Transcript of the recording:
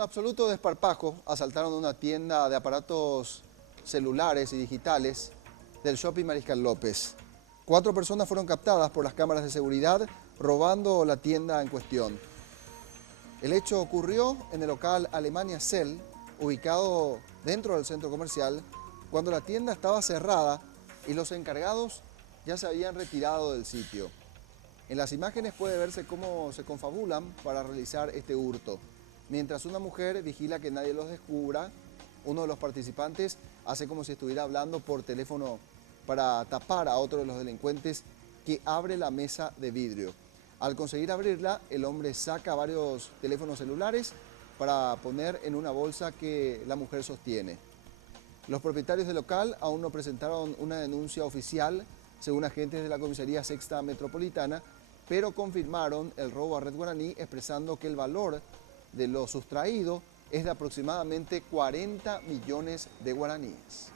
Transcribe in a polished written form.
Con absoluto desparpajo asaltaron una tienda de aparatos celulares y digitales del Shopping Mariscal López. 4 personas fueron captadas por las cámaras de seguridad robando la tienda en cuestión. El hecho ocurrió en el local Alemania Cell, ubicado dentro del centro comercial, cuando la tienda estaba cerrada y los encargados ya se habían retirado del sitio. En las imágenes puede verse cómo se confabulan para realizar este hurto. Mientras una mujer vigila que nadie los descubra, uno de los participantes hace como si estuviera hablando por teléfono para tapar a otro de los delincuentes que abre la mesa de vidrio. Al conseguir abrirla, el hombre saca varios teléfonos celulares para poner en una bolsa que la mujer sostiene. Los propietarios del local aún no presentaron una denuncia oficial, según agentes de la Comisaría Sexta Metropolitana, pero confirmaron el robo a Red Guaraní, expresando que el valor de lo sustraído es de aproximadamente 40 millones de guaraníes.